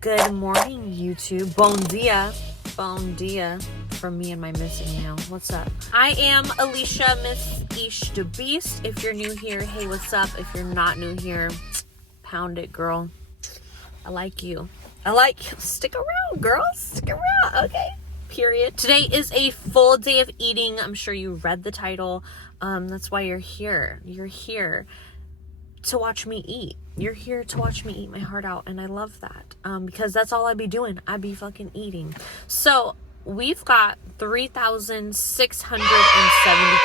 Good morning, YouTube. Bon dia. Bon dia from me and my missing nail. What's up? I am Alicia, Miss Ish the Beast. If you're new here, hey, what's up? If you're not new here, pound it, girl. I like you. I like you. Stick around, girl. Stick around, okay? Period. Today is a full day of eating. I'm sure you read the title. That's why you're here. You're here to watch me eat. You're here to watch me eat my heart out, and I love that because that's all I'd be doing. I'd be fucking eating. So we've got 3,670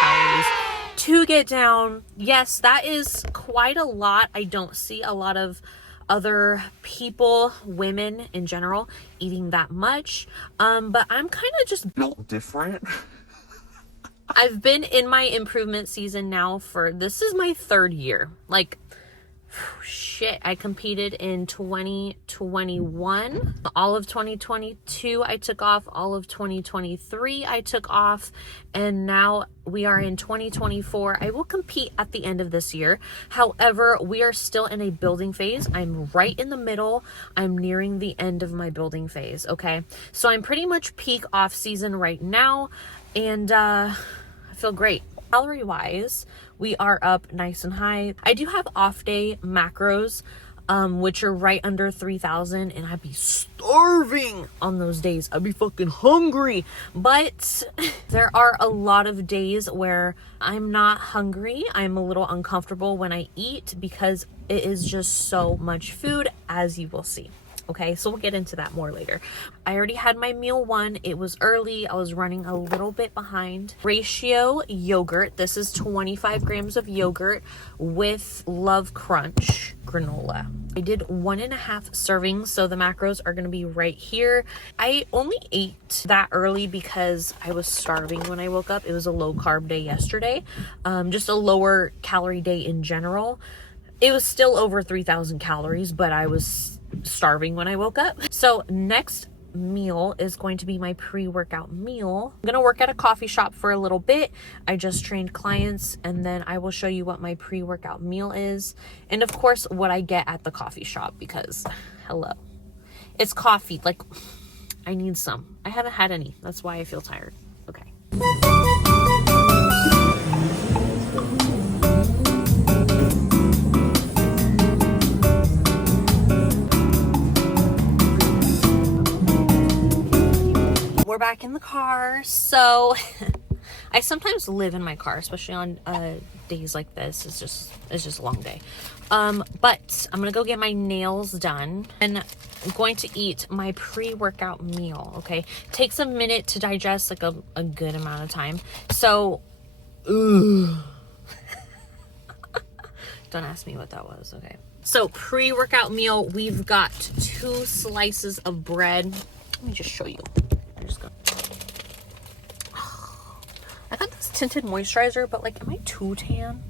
calories to get down. Yes, that is quite a lot. I don't see a lot of other people, women in general, eating that much, but I'm kind of just built different. I've been in my improvement season now this is my third year. Like, shit, I competed in 2021, all of 2022 I took off, all of 2023 I took off, and now we are in 2024. I will compete at the end of this year. However, we are still in a building phase. I'm right in the middle. I'm nearing the end of my building phase, okay? So I'm pretty much peak off season right now, and I feel great. Calorie wise, we are up nice and high. I do have off day macros, which are right under 3,000, and I'd be starving on those days. I'd be fucking hungry. But there are a lot of days where I'm not hungry. I'm a little uncomfortable when I eat because it is just so much food, as you will see. Okay, so we'll get into that more later. I already had my meal one. It was early. I was running a little bit behind. Ratio yogurt. This is 25 grams of yogurt with Love Crunch granola. I did 1.5 servings, so the macros are going to be right here. I only ate that early because I was starving when I woke up. It was a low carb day yesterday, just a lower calorie day in general. It was still over 3,000 calories, but I was starving when I woke up. So next meal is going to be my pre-workout meal. I'm gonna work at a coffee shop for a little bit. I just trained clients, and then I will show you what my pre-workout meal is, and of course what I get at the coffee shop, because hello, it's coffee. Like, I need some. I haven't had any. That's why I feel tired. Okay. We're back in the car. So I sometimes live in my car, especially on days like this. It's just a long day. But I'm gonna go get my nails done, and I'm going to eat my pre-workout meal. Okay, takes a minute to digest, like a good amount of time. So don't ask me what that was. Okay, so pre-workout meal, we've got 2 slices of bread. Let me just show you. I got this tinted moisturizer, but like, am I too tan?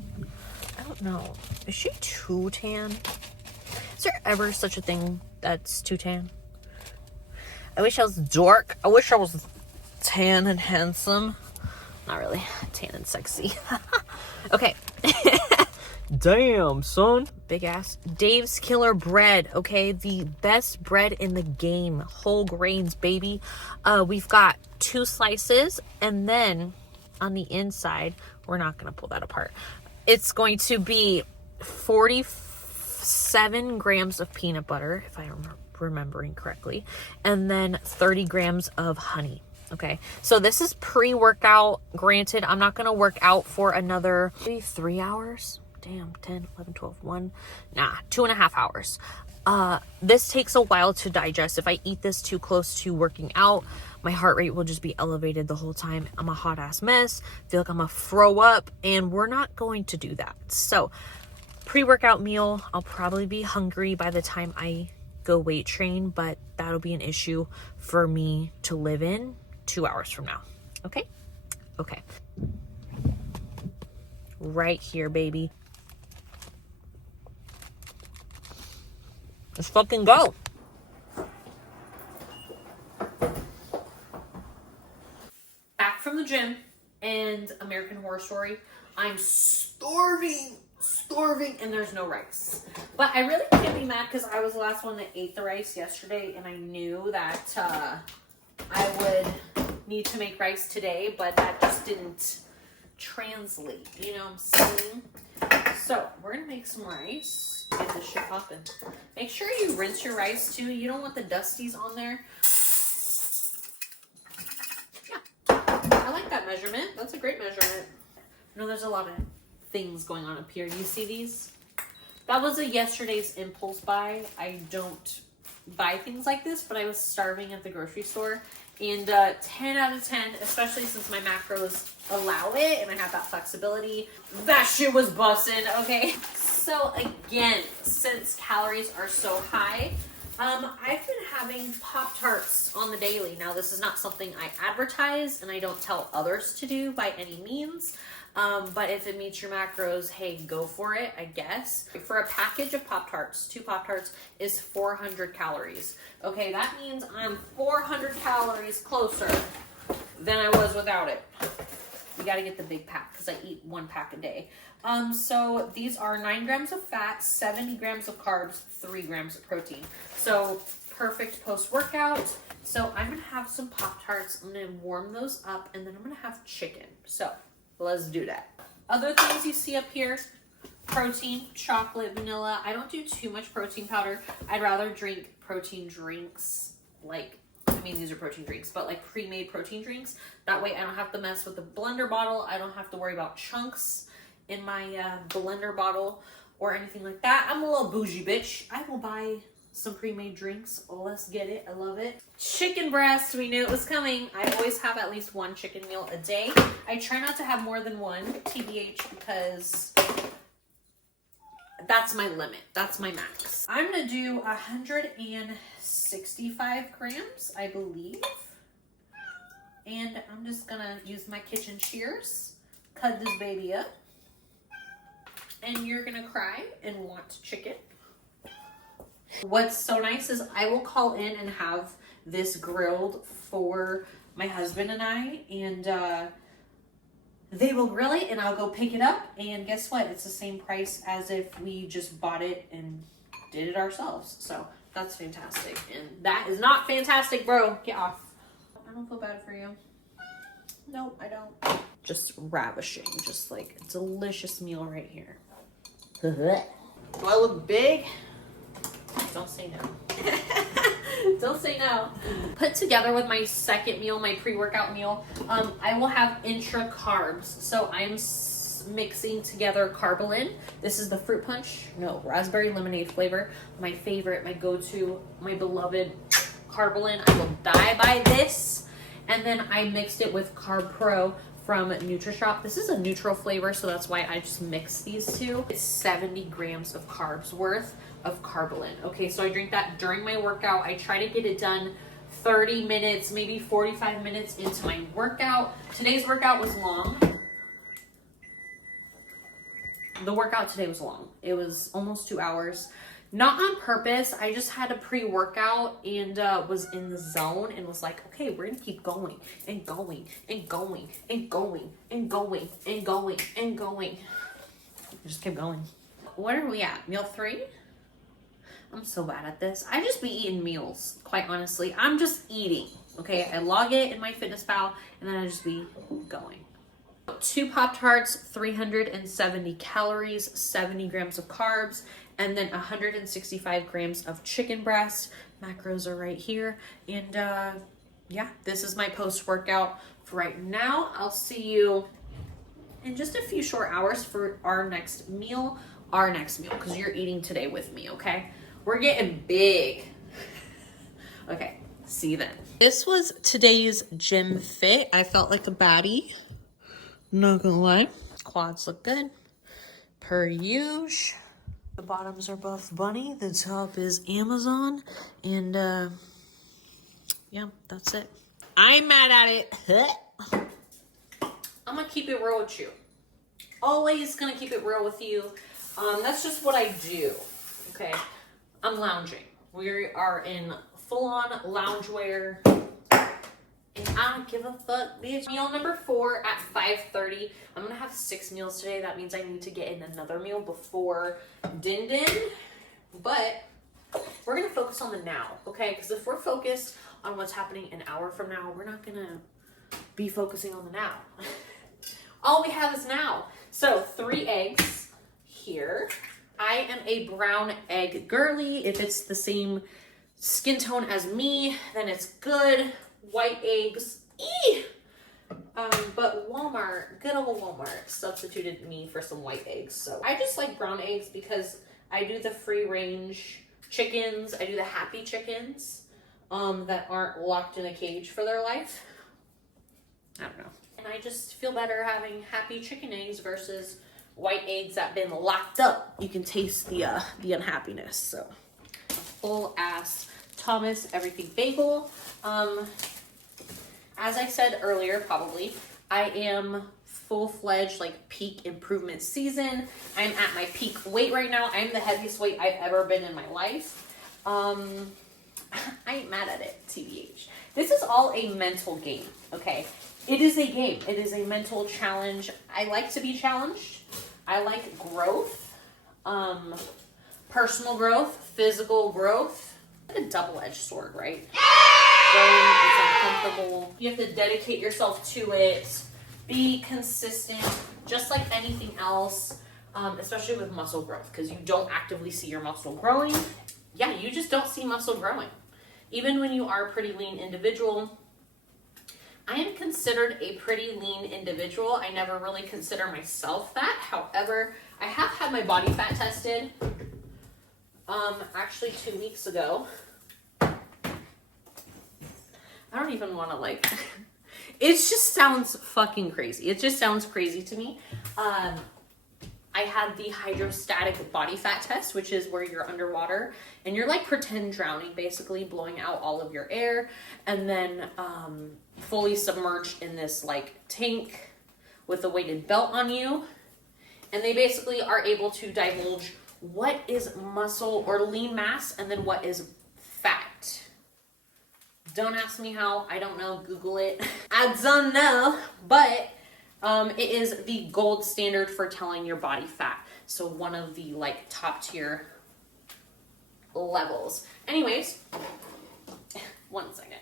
I don't know. Is she too tan? Is there ever such a thing that's too tan? I wish I was dark. I wish I was tan and handsome. Not really. Tan and sexy. Okay. Damn, son. Big ass. Dave's Killer Bread. Okay, the best bread in the game. Whole grains, baby. We've got 2 slices, and then on the inside, we're not going to pull that apart. It's going to be 47 grams of peanut butter, if I'm remembering correctly, and then 30 grams of honey. Okay, so this is pre-workout. Granted, I'm not going to work out for another maybe 3 hours. Damn, 10, 11, 12, 1. Nah, 2.5 hours. This takes a while to digest. If I eat this too close to working out, my heart rate will just be elevated the whole time. I'm a hot ass mess. Feel like I'm gonna throw up, and we're not going to do that. So pre-workout meal, I'll probably be hungry by the time I go weight train, but that'll be an issue for me to live in 2 hours from now. Okay? Okay. Right here, baby. Let's fucking go. Back from the gym and American Horror Story. I'm starving. starving and there's no rice. But I really can't be mad because I was the last one that ate the rice yesterday, and I knew that I would need to make rice today, but that just didn't translate, you know what I'm saying? So we're gonna make some rice. Get this shit popping. Make sure you rinse your rice too. You don't want the dusties on there. Yeah, I like that measurement. That's a great measurement. I know there's a lot of things going on up here. Do you see these? That was a yesterday's impulse buy. I don't buy things like this, but I was starving at the grocery store. And 10 out of 10, especially since my macros allow it and I have that flexibility. That shit was bussin', okay? So again, since calories are so high, I've been having Pop-Tarts on the daily. Now, this is not something I advertise and I don't tell others to do by any means. But if it meets your macros, hey, go for it, I guess. For a package of Pop-Tarts, 2 Pop-Tarts is 400 calories. Okay, that means I'm 400 calories closer than I was without it. You gotta get the big pack because I eat 1 pack a day. So these are 9 grams of fat, 70 grams of carbs, 3 grams of protein. So perfect post-workout. So I'm gonna have some Pop-Tarts. I'm gonna warm those up and then I'm gonna have chicken. So let's do that. Other things you see up here, protein, chocolate, vanilla. I don't do too much protein powder. I'd rather drink protein drinks, like, I mean, these are protein drinks, but like pre-made protein drinks. That way I don't have to mess with the blender bottle. I don't have to worry about chunks in my blender bottle or anything like that. I'm a little bougie bitch. I will buy some pre-made drinks. Let's get it. I love it. Chicken breast. We knew it was coming. I always have at least 1 chicken meal a day. I try not to have more than 1, TBH, because that's my limit. That's my max. I'm going to do 165 grams, I believe. And I'm just going to use my kitchen shears, cut this baby up. And you're going to cry and want chicken. What's so nice is I will call in and have this grilled for my husband and I, and they will grill it and I'll go pick it up, and guess what? It's the same price as if we just bought it and did it ourselves. So that's fantastic. And that is not fantastic, bro. Get off. I don't feel bad for you. Nope, I don't. Just ravishing, just like a delicious meal right here. Do I look big? Don't say no. Don't say no. Put together with my second meal, my pre-workout meal, I will have intra carbs. So I'm mixing together Carbolin. This is the fruit punch, no, raspberry lemonade flavor. My favorite, my go-to, my beloved Carbolin. I will die by this. And then I mixed it with Carb Pro from NutriShop. This is a neutral flavor, so that's why I just mix these two. It's 70 grams of carbs worth of Carbolin. Okay, so I drink that during my workout. I try to get it done 30 minutes, maybe 45 minutes into my workout. Today's workout was long. The workout today was long. It was almost 2 hours. Not on purpose. I just had a pre-workout and was in the zone and was like, okay, we're gonna keep going and going and going and going and going and going and going. Just keep going. What are we at? Meal 3? I'm so bad at this. I just be eating meals, quite honestly. I'm just eating, okay? I log it in my MyFitnessPal and then I just be going. 2 Pop-Tarts, 370 calories, 70 grams of carbs, and then 165 grams of chicken breast. Macros are right here. And yeah, this is my post-workout for right now. I'll see you in just a few short hours for our next meal, because you're eating today with me, okay? We're getting big. Okay, see you then. This was today's gym fit. I felt like a baddie. Not gonna lie. Quads look good. Per usual. The bottoms are Buff Bunny. The top is Amazon. And yeah, that's it. I'm mad at it. I'm gonna keep it real with you. Always gonna keep it real with you. That's just what I do. Okay. I'm lounging. We are in full-on loungewear. And I don't give a fuck, bitch. Meal number 4 at 5:30. I'm gonna have 6 meals today. That means I need to get in another meal before Din Din. But we're gonna focus on the now, okay? Because if we're focused on what's happening an hour from now, we're not gonna be focusing on the now. All we have is now. So 3 eggs here. I am a brown egg girly. If it's the same skin tone as me, then it's good. White eggs, but Walmart, good old Walmart, substituted me for some white eggs. So I just like brown eggs because I do the free range chickens. I do the happy chickens that aren't locked in a cage for their life. I don't know. And I just feel better having happy chicken eggs versus white eggs that been locked up. You can taste the unhappiness. So full ass Thomas everything bagel. As I said earlier, probably, I am full-fledged, like, peak improvement season. I'm at my peak weight right now. I'm the heaviest weight I've ever been in my life. I ain't mad at it, TBH. This is all a mental game, okay? It is a game. It is a mental challenge. I like to be challenged. I like growth, personal growth, physical growth. Like a double-edged sword, right? It's uncomfortable. You have to dedicate yourself to it. Be consistent, just like anything else, especially with muscle growth, because you don't actively see your muscle growing. Yeah, you just don't see muscle growing. Even when you are a pretty lean individual, I am considered a pretty lean individual. I never really consider myself that. However, I have had my body fat tested, actually 2 weeks ago. I don't even want to like, it just sounds fucking crazy. It just sounds crazy to me. I had the hydrostatic body fat test, which is where you're underwater and you're like pretend drowning, basically blowing out all of your air, and then fully submerged in this like tank with a weighted belt on you. And they basically are able to divulge what is muscle or lean mass and then what is fat. Don't ask me how. I don't know. Google it. I don't know. But it is the gold standard for telling your body fat. So one of the like top tier levels. Anyways, 1 second.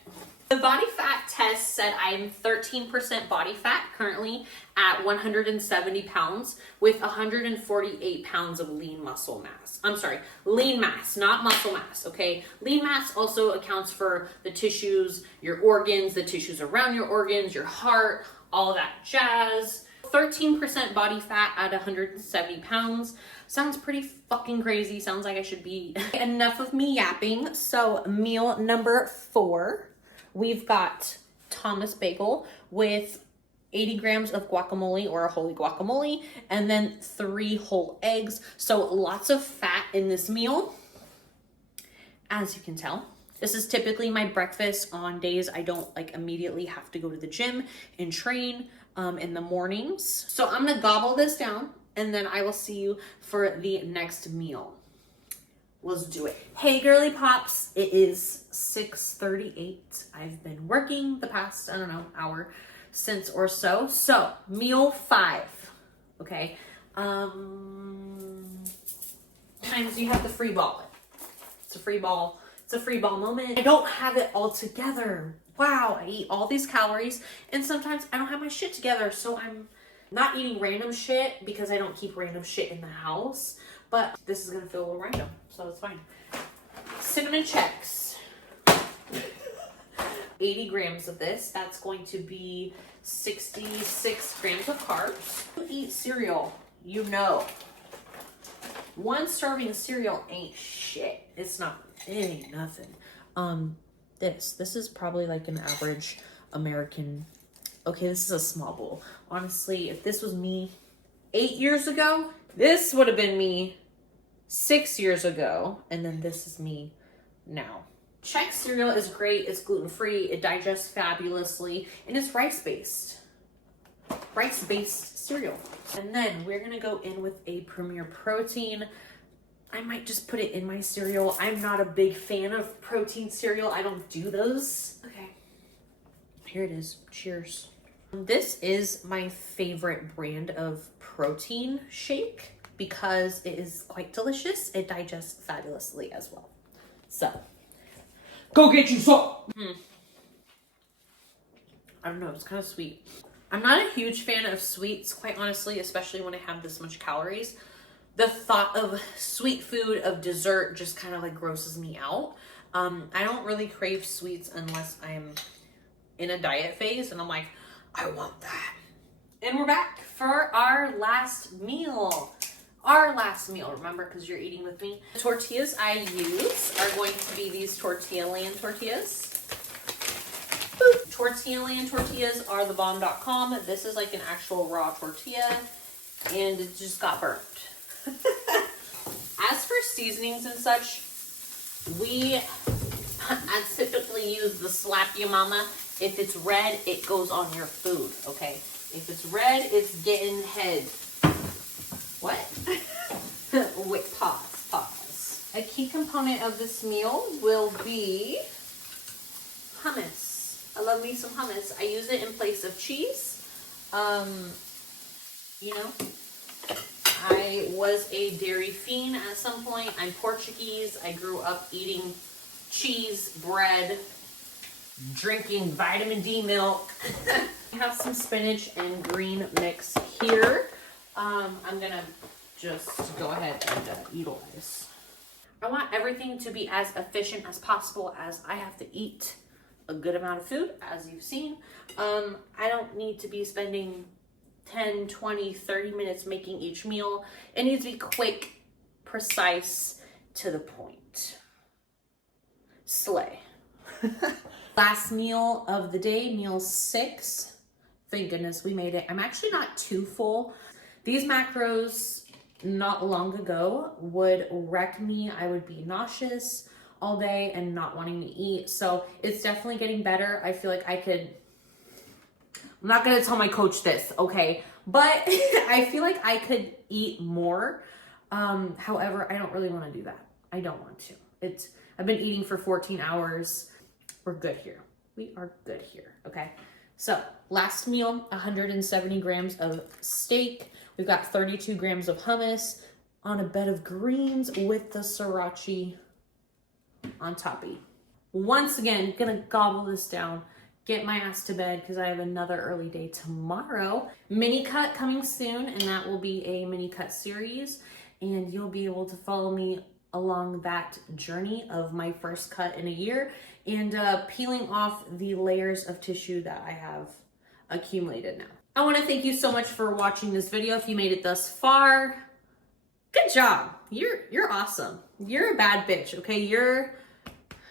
The body fat test said I'm 13% body fat currently at 170 pounds with 148 pounds of lean muscle mass. I'm sorry, lean mass, not muscle mass, okay? Lean mass also accounts for the tissues, your organs, the tissues around your organs, your heart, all of that jazz. 13% body fat at 170 pounds. Sounds pretty fucking crazy. Sounds like I should be. Enough of me yapping. So meal number 4. We've got Thomas bagel with 80 grams of guacamole or a holy guacamole, and then 3 whole eggs. So lots of fat in this meal, as you can tell. This is typically my breakfast on days I don't like immediately have to go to the gym and train in the mornings. So I'm gonna gobble this down and then I will see you for the next meal. Let's do it. Hey girly pops, it is 6:38. I've been working the past, I don't know, hour since or so. So meal 5, okay? Times you have to free ball it. It's a free ball. It's a free ball moment. I don't have it all together. Wow, I eat all these calories and sometimes I don't have my shit together. So I'm not eating random shit because I don't keep random shit in the house. But this is gonna feel a little random, so it's fine. Cinnamon checks. 80 grams of this. That's going to be 66 grams of carbs. You eat cereal, you know. 1 serving of cereal ain't shit. It ain't nothing. This is probably like an average American. Okay, this is a small bowl. Honestly, if this was me 8 years ago, this would have been me 6 years ago, and then this is me now. Chex cereal is great. It's gluten-free. It digests fabulously, and it's rice-based. Rice-based cereal. And then we're gonna go in with a Premier Protein. I might just put it in my cereal. I'm not a big fan of protein cereal. I don't do those. Okay. Here it is. Cheers. This is my favorite brand of protein shake because it is quite delicious. It digests fabulously as well. So, go get you some. I don't know, it's kind of sweet. I'm not a huge fan of sweets, quite honestly, especially when I have this much calories. The thought of sweet food, of dessert, just kind of like grosses me out. I don't really crave sweets unless I'm in a diet phase and I'm like, I want that. And we're back for our last meal. Our last meal, remember, because you're eating with me. The tortillas I use are going to be these Tortilla Land tortillas. Boop. Tortilla Land tortillas are thebomb.com. This is like an actual raw tortilla, and it just got burnt. As for seasonings and such, I typically use the Slap Ya Mama. If it's red, it goes on your food, okay? If it's red, it's getting head. What? Wait, pause. A key component of this meal will be hummus. I love me some hummus. I use it in place of cheese. You know, I was a dairy fiend at some point. I'm Portuguese. I grew up eating cheese, bread, drinking vitamin D milk. I have some spinach and green mix here. I'm gonna just go ahead and utilize. I want everything to be as efficient as possible, as I have to eat a good amount of food, as you've seen. I don't need to be spending 10, 20, 30 minutes making each meal. It needs to be quick, precise, to the point. Slay. Last meal of the day, meal 6. Thank goodness we made it. I'm actually not too full. These macros not long ago would wreck me. I would be nauseous all day and not wanting to eat. So it's definitely getting better. I feel like I'm not going to tell my coach this, okay? But I feel like I could eat more. However, I don't really want to do that. I don't want to. I've been eating for 14 hours. We're good here. We are good here, okay? So last meal, 170 grams of steak. We've got 32 grams of hummus on a bed of greens with the sriracha on toppy. Once again, gonna gobble this down, get my ass to bed because I have another early day tomorrow. Mini cut coming soon, and that will be a mini cut series, and you'll be able to follow me along that journey of my first cut in a year and peeling off the layers of tissue that I have accumulated now. I want to thank you so much for watching this video. If you made it thus far, good job. You're awesome. You're a bad bitch, okay? You're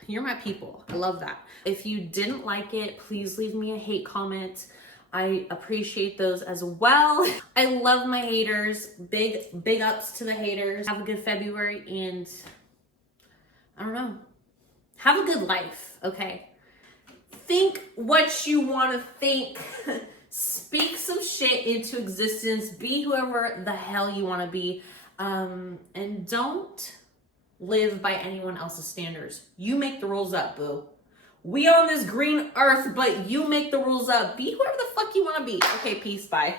my people. I love that. If you didn't like it, please leave me a hate comment. I appreciate those as well. I love my haters. Big ups to the haters. Have a good February, and I don't know. Have a good life, okay? Think what you want to think. Speak some shit into existence. Be whoever the hell you want to be. And don't live by anyone else's standards. You make the rules up, boo. We on this green earth, but you make the rules up. Be whoever the fuck you want to be. Okay, peace, bye.